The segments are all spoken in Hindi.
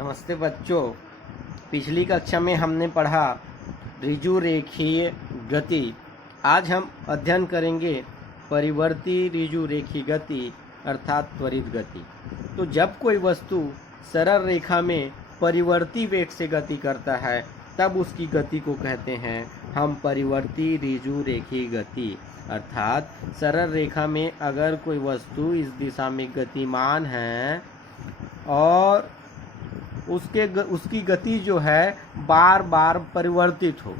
नमस्ते बच्चों। पिछली कक्षा में हमने पढ़ा ऋजु रेखीय गति। आज हम अध्ययन करेंगे परिवर्ती ऋजु रेखीय गति अर्थात त्वरित गति। तो जब कोई वस्तु सरल रेखा में परिवर्ती वेग से गति करता है तब उसकी गति को कहते हैं हम परिवर्ती ऋजु रेखीय गति। अर्थात सरल रेखा में अगर कोई वस्तु इस दिशा में गतिमान है और उसकी गति जो है बार बार परिवर्तित हो।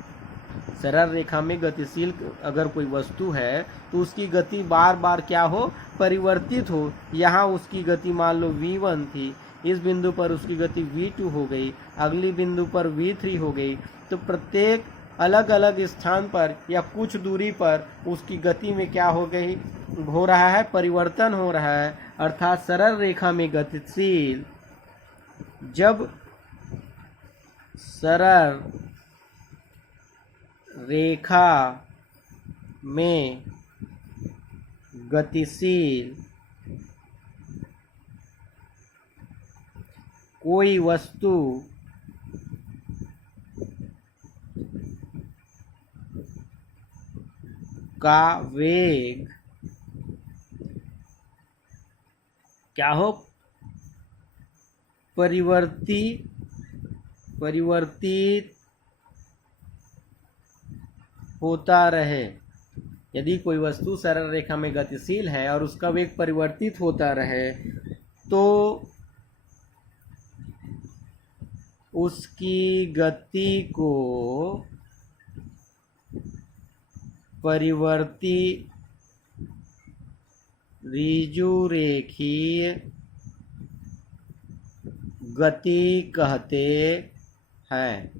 सरल रेखा में गतिशील अगर कोई वस्तु है तो उसकी गति बार बार क्या हो, परिवर्तित हो। यहाँ उसकी गति मान लो v1 थी, इस बिंदु पर उसकी गति v2 हो गई, अगली बिंदु पर v3 हो गई। तो प्रत्येक अलग अलग स्थान पर या कुछ दूरी पर उसकी गति में क्या हो रहा है, परिवर्तन हो रहा है। अर्थात सरल रेखा में गतिशील जब सरल रेखा में गतिशील कोई वस्तु का वेग क्या हो, परिवर्तित होता रहे। यदि कोई वस्तु सरल रेखा में गतिशील है और उसका वेग परिवर्तित होता रहे तो उसकी गति को परिवर्ती ऋजु रेखीय गति कहते हैं।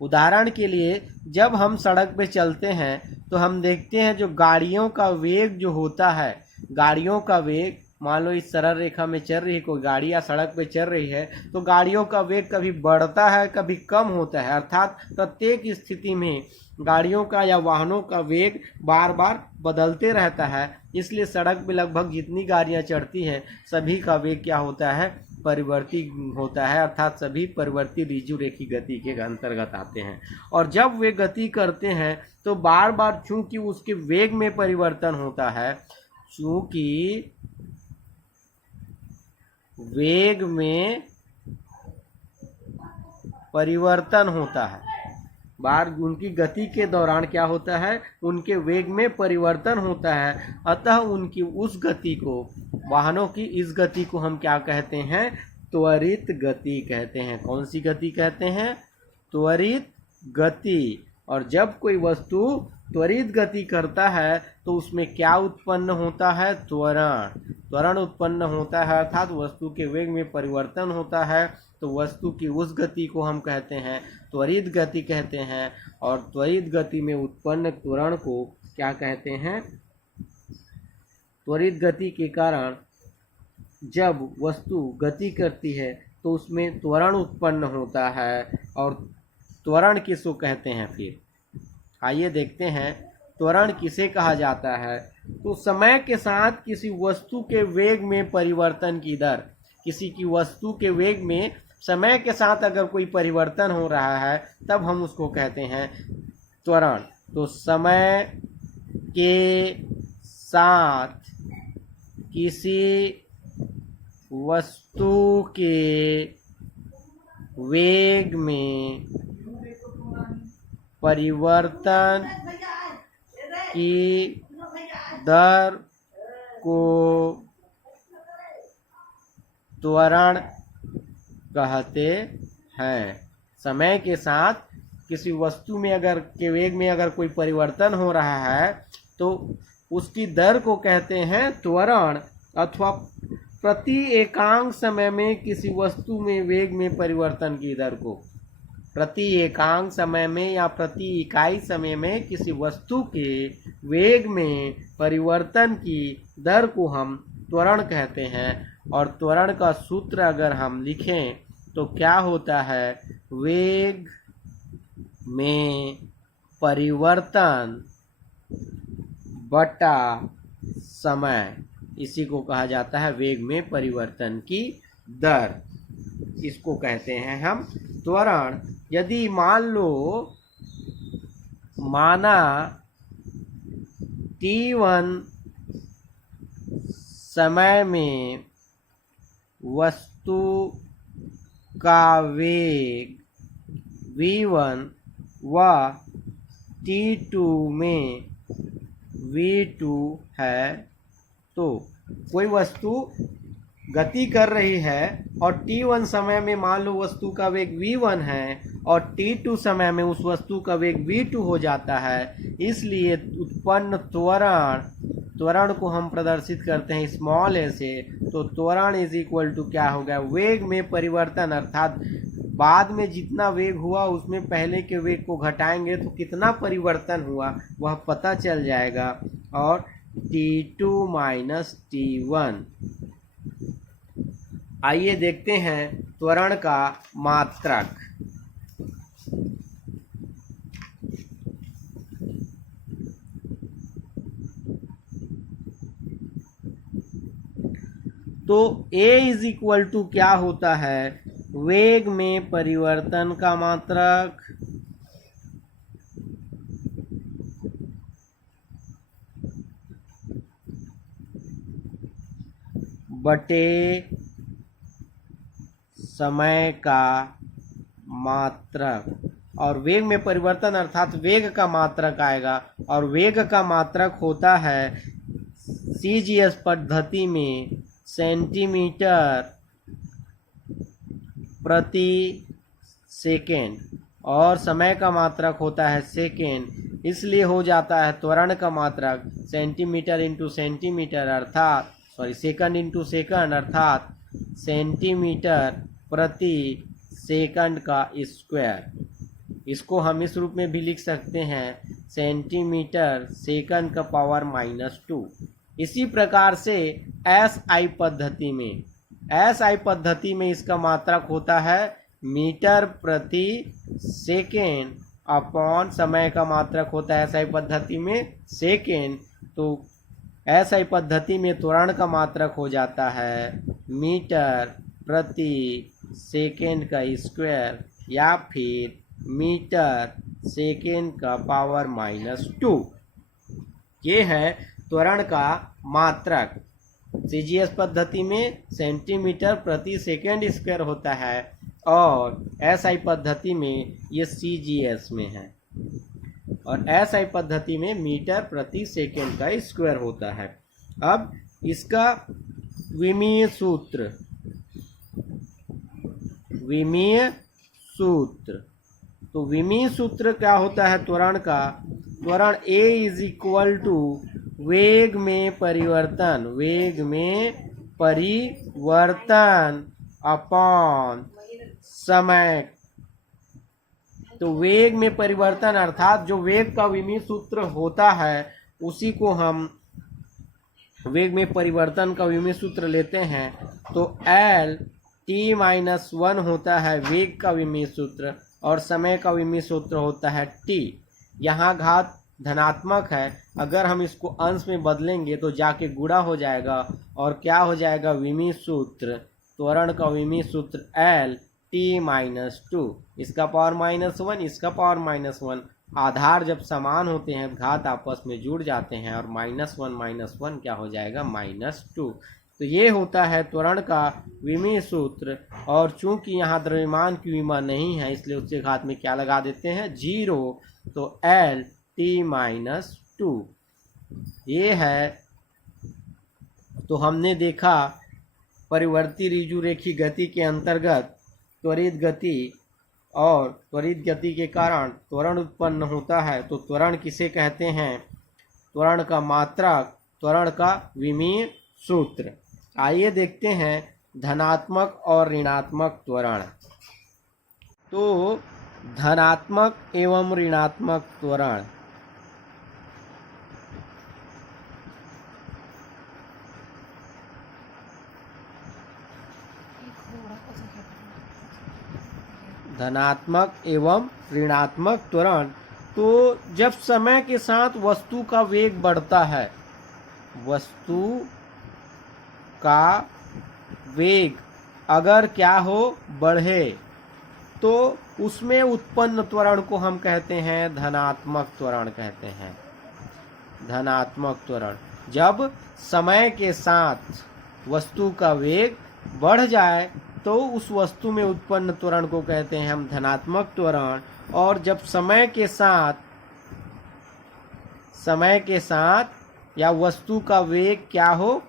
उदाहरण के लिए जब हम सड़क पे चलते हैं तो हम देखते हैं जो गाड़ियों का वेग जो होता है, गाड़ियों का वेग मान लो इस सरल रेखा में चल रही है कोई गाड़ी या सड़क पे चल रही है तो गाड़ियों का वेग कभी बढ़ता है कभी कम होता है। अर्थात प्रत्येक स्थिति में गाड़ियों का या वाहनों का वेग बार बार बदलते रहता है। इसलिए सड़क पे लगभग जितनी गाड़ियां चढ़ती हैं सभी का वेग क्या होता है, परिवर्ती होता है। अर्थात सभी परिवर्ती ऋजु रेखीय गति के अंतर्गत आते हैं। और जब वे गति करते हैं तो बार बार चूंकि उसके वेग में परिवर्तन होता है, चूंकि वेग में परिवर्तन होता है, बार उनकी गति के दौरान क्या होता है, उनके वेग में परिवर्तन होता है। अतः उनकी उस गति को, वाहनों की इस गति को हम क्या कहते हैं, त्वरित गति कहते हैं। कौन सी गति कहते हैं, त्वरित गति। और जब कोई वस्तु त्वरित गति करता है तो उसमें क्या उत्पन्न होता है, त्वरण उत्पन्न होता है। अर्थात वस्तु के वेग में परिवर्तन होता है तो वस्तु की उस गति को हम कहते हैं त्वरित गति कहते हैं। और त्वरित गति में उत्पन्न त्वरण को क्या कहते हैं, त्वरित गति के कारण जब वस्तु गति करती है तो उसमें त्वरण उत्पन्न होता है। और त्वरण किसको कहते हैं, फिर आइए देखते हैं त्वरण किसे कहा जाता है। तो समय के साथ किसी वस्तु के वेग में परिवर्तन की दर, किसी की वस्तु के वेग में समय के साथ अगर कोई परिवर्तन हो रहा है तब हम उसको कहते हैं त्वरण। तो समय के साथ किसी वस्तु के वेग में परिवर्तन की दर को त्वरण कहते हैं। समय के साथ किसी वस्तु में के वेग में अगर कोई परिवर्तन हो रहा है तो उसकी दर को कहते हैं त्वरण। अथवा प्रति एकांक समय में किसी वस्तु में वेग में परिवर्तन की दर को, प्रति एकांक समय में या प्रति इकाई समय में किसी वस्तु के वेग में परिवर्तन की दर को हम त्वरण कहते हैं। और त्वरण का सूत्र अगर हम लिखें तो क्या होता है, वेग में परिवर्तन बटा समय, इसी को कहा जाता है वेग में परिवर्तन की दर। इसको कहते हैं हम त्वरण। यदि मान लो माना t1 समय में वस्तु का वेग v1 व t2 में v2 है, तो कोई वस्तु गति कर रही है और t1 समय में मान लो वस्तु का वेग v1 है और t2 समय में उस वस्तु का वेग v2 हो जाता है, इसलिए उत्पन्न त्वरण को हम प्रदर्शित करते हैं स्मॉल a से। तो त्वरण इज इक्वल टू क्या हो गया, वेग में परिवर्तन, अर्थात बाद में जितना वेग हुआ उसमें पहले के वेग को घटाएंगे तो कितना परिवर्तन हुआ वह पता चल जाएगा। और t2 माइनस t1। आइए देखते हैं त्वरण का मात्रक। तो a इज इक्वल टू क्या होता है, वेग में परिवर्तन का मात्रक बटे समय का मात्रक। और वेग में परिवर्तन अर्थात वेग का मात्रक आएगा, और वेग का मात्रक होता है CGS पद्धति में सेंटीमीटर प्रति सेकेंड, और समय का मात्रक होता है सेकेंड। इसलिए हो जाता है त्वरण का मात्रक सेंटीमीटर इंटू सेंटीमीटर अर्थात सेकंड इंटू सेकंड अर्थात सेंटीमीटर प्रति सेकंड का स्क्वायर। इसको हम इस रूप में भी लिख सकते हैं सेंटीमीटर सेकंड का पावर -2। इसी प्रकार से SI पद्धति में इसका मात्रक होता है मीटर प्रति सेकेंड अपॉन समय का मात्रक होता है SI पद्धति में सेकेंड। तो SI पद्धति में त्वरण का मात्रक हो जाता है मीटर प्रति सेकेंड का स्क्वायर या फिर मीटर सेकेंड का पावर -2। ये है त्वरण का मात्रक। CGS पद्धति में सेंटीमीटर प्रति सेकेंड स्क्वायर होता है और SI पद्धति में ये CGS में है, और SI पद्धति में मीटर प्रति सेकेंड का स्क्वायर होता है। अब इसका विमीय सूत्र, तो विमीय सूत्र क्या होता है त्वरण का, त्वरण A इज इक्वल टू वेग में परिवर्तन अपॉन समय। तो वेग में परिवर्तन अर्थात जो वेग का विमीय सूत्र होता है उसी को हम वेग में परिवर्तन का विमीय सूत्र लेते हैं। तो L t-1 होता है वेग का विमीय सूत्र और समय का विमीय सूत्र होता है t। यहाँ घात धनात्मक है, अगर हम इसको अंश में बदलेंगे तो जाके गुणा हो जाएगा और क्या हो जाएगा विमीय सूत्र, त्वरण का विमीय सूत्र L t-2, इसका पावर -1 इसका पावर -1। आधार जब समान होते हैं घात आपस में जुड़ जाते हैं और -1 क्या हो जाएगा -2। तो ये होता है त्वरण का विमीय सूत्र। और चूंकि यहाँ द्रव्यमान की विमा नहीं है इसलिए उसके घात में क्या लगा देते हैं 0। तो L t-2 ये है। तो हमने देखा परिवर्ती ऋजुरेखी गति के अंतर्गत त्वरित गति, और त्वरित गति के कारण त्वरण उत्पन्न होता है। तो त्वरण किसे कहते हैं, त्वरण का मात्रक, त्वरण का विमीय सूत्र। आइए देखते हैं धनात्मक और ऋणात्मक त्वरण। तो धनात्मक एवं ऋणात्मक त्वरण। धनात्मक एवं ऋणात्मक त्वरण। तो जब समय के साथ वस्तु का वेग बढ़ता है, वस्तु का वेग अगर क्या हो, बढ़े, तो उसमें उत्पन्न त्वरण को हम कहते हैं धनात्मक त्वरण कहते हैं। धनात्मक त्वरण जब समय के साथ वस्तु का वेग बढ़ जाए तो उस वस्तु में उत्पन्न त्वरण को कहते हैं हम धनात्मक त्वरण। और जब समय के साथ या वस्तु का वेग क्या हो,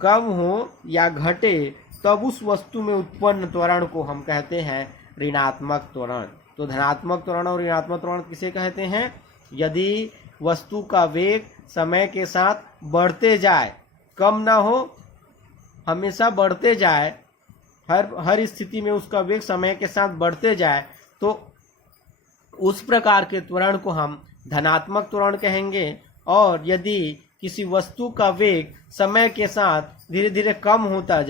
कम हो या घटे, तब उस वस्तु में उत्पन्न त्वरण को हम कहते हैं ऋणात्मक त्वरण। तो धनात्मक त्वरण और ऋणात्मक त्वरण किसे कहते हैं? यदि वस्तु का वेग समय के साथ बढ़ते जाए, कम ना हो, हमेशा बढ़ते जाए, हर स्थिति में उसका वेग समय के साथ बढ़ते जाए, तो उस प्रकार के त्वरण को हम धनात्मक त्वरण कहेंगे। और यदि किसी वस्तु का वेग समय के साथ धीरे धीरे कम होता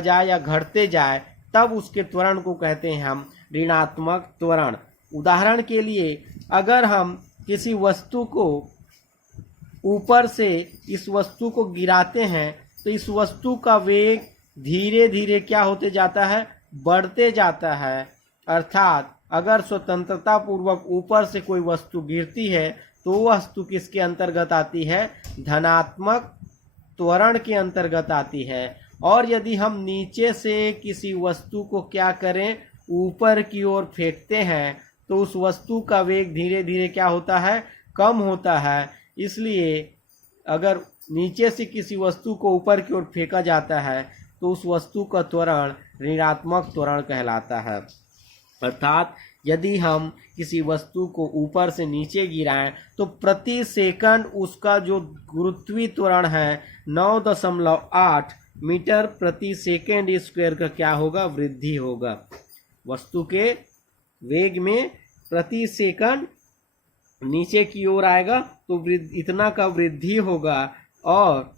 जाए या घटते जाए, तब उसके त्वरण को कहते हैं हम ऋणात्मक त्वरण। उदाहरण के लिए, अगर हम किसी वस्तु को ऊपर से इस वस्तु को गिराते हैं तो इस वस्तु का वेग धीरे धीरे क्या होते जाता है, बढ़ते जाता है। अर्थात अगर स्वतंत्रता पूर्वक ऊपर से कोई वस्तु गिरती है तो वह वस्तु किसके अंतर्गत आती है? धनात्मक त्वरण के अंतर्गत आती है। और यदि हम नीचे से किसी वस्तु को क्या करें, ऊपर की ओर फेंकते हैं, तो उस वस्तु का वेग धीरे धीरे क्या होता है, कम होता है। इसलिए अगर नीचे से किसी वस्तु को ऊपर की ओर फेंका जाता है तो उस वस्तु का त्वरण ऋणात्मक त्वरण कहलाता है। अर्थात यदि हम किसी वस्तु को ऊपर से नीचे गिराएं तो प्रति सेकंड उसका जो गुरुत्वीय त्वरण है 9.8 मीटर प्रति सेकंड स्क्वायर का क्या होगा, वृद्धि होगा। वस्तु के वेग में प्रति सेकंड नीचे की ओर आएगा तो इतना का वृद्धि होगा, और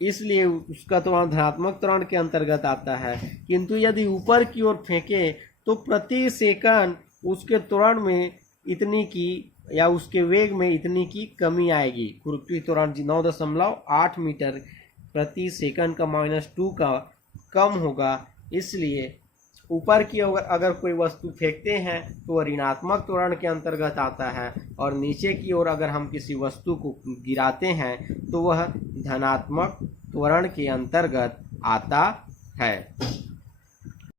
इसलिए उसका त्वरण धनात्मक त्वरण के अंतर्गत आता है। किंतु यदि ऊपर की ओर फेंके तो प्रति सेकंड उसके त्वरण में इतनी की या उसके वेग में इतनी की कमी आएगी। गुरुत्वीय त्वरण 9.8 मीटर प्रति सेकंड का -2 का कम होगा। इसलिए ऊपर की ओर अगर कोई वस्तु फेंकते हैं तो वह ऋणात्मक त्वरण के अंतर्गत आता है, और नीचे की ओर अगर हम किसी वस्तु को गिराते हैं तो वह धनात्मक त्वरण के अंतर्गत आता है।